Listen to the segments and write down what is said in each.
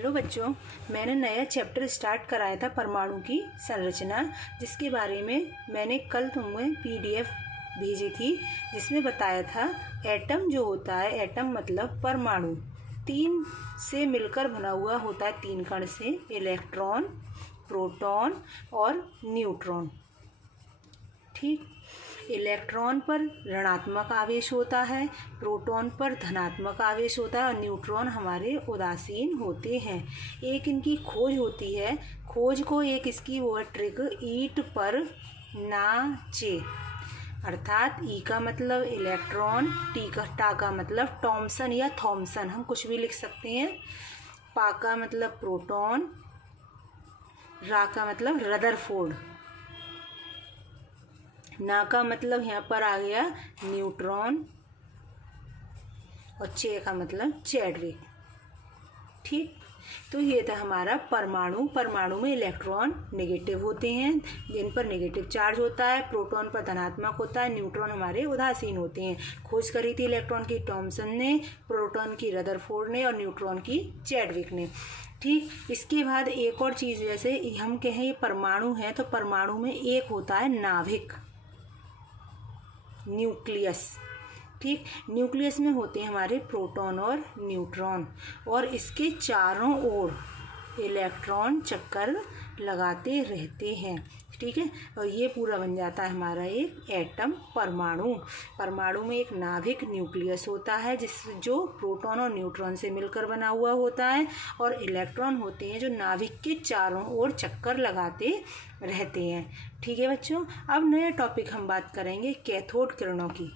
Hello बच्चों, मैंने नया चैप्टर स्टार्ट कराया था परमाणु की संरचना, जिसके बारे में मैंने कल तुम्हें पीडीएफ भेजी थी, जिसमें बताया था एटम जो होता है, एटम मतलब परमाणु, 3 से मिलकर बना हुआ होता है, 3 कण से, इलेक्ट्रॉन, प्रोटॉन और न्यूट्रॉन। ठीक, इलेक्ट्रॉन पर ऋणात्मक आवेश होता है, प्रोटॉन पर धनात्मक आवेश होता है और न्यूट्रॉन हमारे उदासीन होते हैं। एक इनकी खोज होती है, खोज को एक इसकी वो ट्रिक, ईट पर नाचे, अर्थात ई का मतलब इलेक्ट्रॉन, टा का मतलब टॉमसन या थॉमसन, हम कुछ भी लिख सकते हैं, पा का मतलब प्रोटॉन, रा का मतलब रदरफोर्ड, ना का मतलब यहाँ पर आ गया न्यूट्रॉन और चे का मतलब चैडविक। ठीक, तो ये था हमारा परमाणु। परमाणु में इलेक्ट्रॉन नेगेटिव होते हैं, जिन पर नेगेटिव चार्ज होता है, प्रोटॉन पर धनात्मक होता है, न्यूट्रॉन हमारे उदासीन होते हैं। खोज करी थी इलेक्ट्रॉन की टॉमसन ने, प्रोटॉन की रदरफोर्ड ने और न्यूट्रॉन की चैडविक ने। ठीक, इसके बाद एक और चीज़, जैसे हम कहें ये परमाणु है, तो परमाणु में एक होता है नाभिक, न्यूक्लियस। ठीक, न्यूक्लियस में होते हैं हमारे प्रोटॉन और न्यूट्रॉन, और इसके चारों ओर इलेक्ट्रॉन चक्कर लगाते रहते हैं। ठीक है, और ये पूरा बन जाता है हमारा एक एटम, परमाणु। परमाणु में एक नाभिक न्यूक्लियस होता है, जो प्रोटॉन और न्यूट्रॉन से मिलकर बना हुआ होता है, और इलेक्ट्रॉन होते हैं जो नाभिक के चारों ओर चक्कर लगाते रहते हैं। ठीक है बच्चों, अब नया टॉपिक हम बात करेंगे कैथोड किरणों की,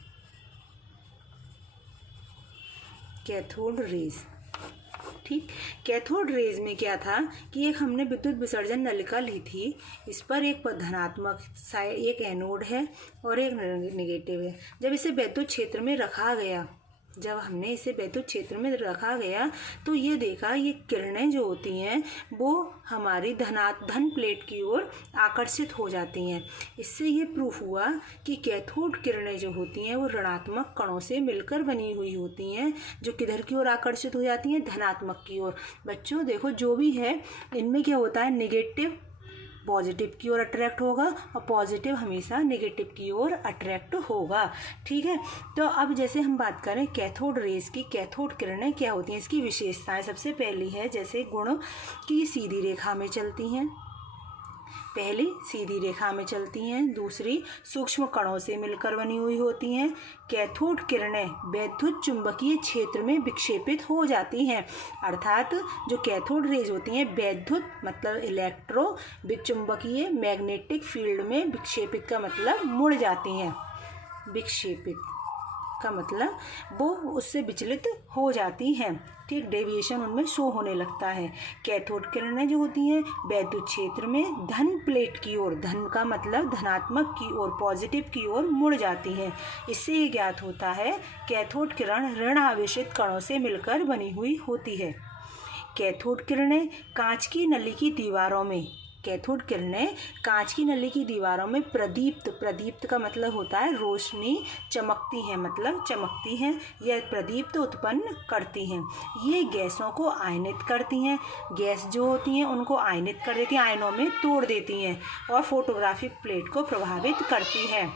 कैथोड रेज। ठीक, कैथोड रेज में क्या था कि एक हमने विद्युत विसर्जन नलिका ली थी, इस पर एक धनात्मक साइड, एक एनोड है और एक नेगेटिव है। जब इसे वैद्युत क्षेत्र में रखा गया, जब हमने इसे वैद्युत क्षेत्र में रखा गया, तो ये देखा ये किरणें जो होती हैं वो हमारी धन प्लेट की ओर आकर्षित हो जाती हैं। इससे ये प्रूफ हुआ कि कैथोड किरणें जो होती हैं वो ऋणात्मक कणों से मिलकर बनी हुई होती हैं, जो किधर की ओर आकर्षित हो जाती हैं, धनात्मक की ओर। बच्चों देखो, जो भी है इनमें क्या होता है, नेगेटिव पॉजिटिव की ओर अट्रैक्ट होगा और पॉजिटिव हमेशा नेगेटिव की ओर अट्रैक्ट होगा। ठीक है, तो अब जैसे हम बात करें कैथोड रेज की, कैथोड किरणें क्या होती हैं, इसकी विशेषताएं। सबसे पहली है जैसे गुण कि सीधी रेखा में चलती हैं, पहली सीधी रेखा में चलती हैं, दूसरी सूक्ष्म कणों से मिलकर बनी हुई होती हैं, कैथोड किरणें वैद्युत चुंबकीय क्षेत्र में विक्षेपित हो जाती हैं, अर्थात जो कैथोड रेज होती हैं वैद्युत मतलब इलेक्ट्रो चुंबकीय मैग्नेटिक फील्ड में विक्षेपित का मतलब मुड़ जाती हैं, विक्षेपित का मतलब वो उससे विचलित हो जाती हैं। ठीक, डेविएशन उनमें शो होने लगता है। कैथोड किरणें जो होती हैं वैद्युत क्षेत्र में धन प्लेट की ओर, धन का मतलब धनात्मक की ओर, पॉजिटिव की ओर मुड़ जाती हैं। इससे ये ज्ञात होता है कैथोड किरण ऋण आवेशित कणों से मिलकर बनी हुई होती है। कैथोड किरणें कांच की नली की दीवारों में, कैथोड किरणें कांच की नली की दीवारों में प्रदीप्त, प्रदीप्त का मतलब होता है रोशनी, चमकती हैं मतलब चमकती हैं, या प्रदीप्त उत्पन्न करती हैं। ये गैसों को आयनित करती हैं, गैस जो होती हैं उनको आयनित कर देती हैं, आयनों में तोड़ देती हैं और फोटोग्राफिक प्लेट को प्रभावित करती हैं।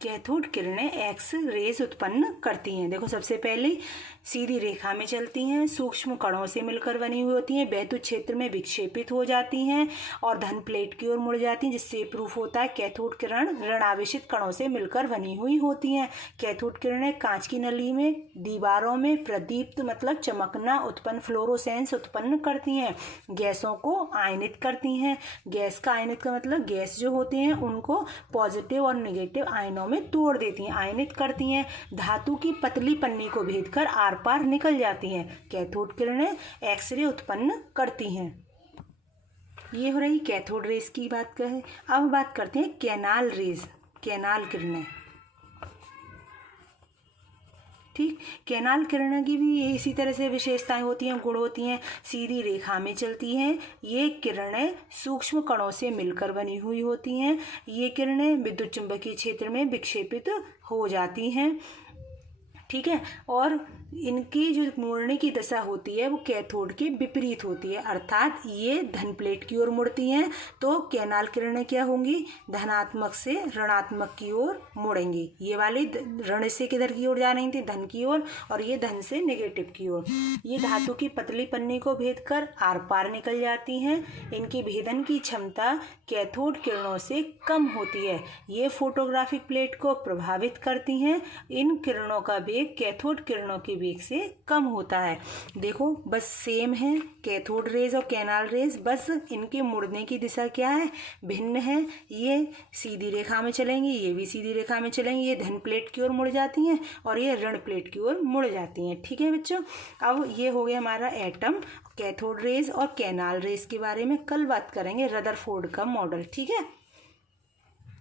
कैथोड किरणें एक्स रेज उत्पन्न करती हैं। देखो, सबसे पहले सीधी रेखा में चलती हैं, सूक्ष्म कणों से मिलकर बनी हुई होती हैं, वैद्युत क्षेत्र में विक्षेपित हो जाती हैं और धन प्लेट की ओर मुड़ जाती हैं, जिससे प्रूफ होता है कैथोड किरण ऋण आवेशित कणों से मिलकर बनी हुई होती हैं। कैथोड किरणें कांच की नली में दीवारों में प्रदीप्त मतलब चमकना उत्पन्न, फ्लोरोसेंस उत्पन्न करती हैं, गैसों को आयनित करती हैं। गैस का आयनित का मतलब गैस जो होती हैं उनको पॉजिटिव और नेगेटिव आयनों में तोड़ देती हैं, आयनित करती हैं, धातु की पतली पन्नी को भेदकर आर पार निकल जाती हैं। कैथोड किरणें एक्सरे उत्पन्न करती हैं। ये हो रही कैथोड रेज की बात करें। अब बात करते हैं कैनाल रेज, कैनाल किरणें। ठीक, कैनाल किरणें की भी इसी तरह से विशेषताएं होती हैं, गुण होती हैं, सीधी रेखा में चलती हैं, ये किरणें सूक्ष्म कणों से मिलकर बनी हुई होती हैं, ये किरणें विद्युत चुंबकीय क्षेत्र में विक्षेपित हो जाती हैं। ठीक है, और इनकी जो मुड़ने की दशा होती है वो कैथोड के विपरीत होती है, अर्थात ये धन प्लेट की ओर मुड़ती हैं तो कैनाल किरणें क्या होंगी, धनात्मक से ऋणात्मक की ओर मुड़ेंगी। ये वाली ऋण से किधर की ओर जा रही थी, धन की ओर, और ये धन से नेगेटिव की ओर। ये धातु की पतली पन्नी को भेद कर आर पार निकल जाती हैं। इनकी भेदन की क्षमता कैथोड किरणों से कम होती है। ये फोटोग्राफिक प्लेट को प्रभावित करती हैं। इन किरणों का वेग कैथोड किरणों के वेग से कम होता है। देखो बस सेम है कैथोड रेज और कैनाल रेज, बस इनके मुड़ने की दिशा क्या है, भिन्न है। ये सीधी रेखा में चलेंगी, ये भी सीधी रेखा में चलेंगी। ये धन प्लेट की ओर मुड़ जाती हैं और ये ऋण प्लेट की ओर मुड़ जाती हैं। ठीक है बच्चों, अब ये हो गया हमारा एटम, कैथोड रेज और कैनाल रेज के बारे में। कल बात करेंगे रदरफोर्ड का मॉडल। ठीक है।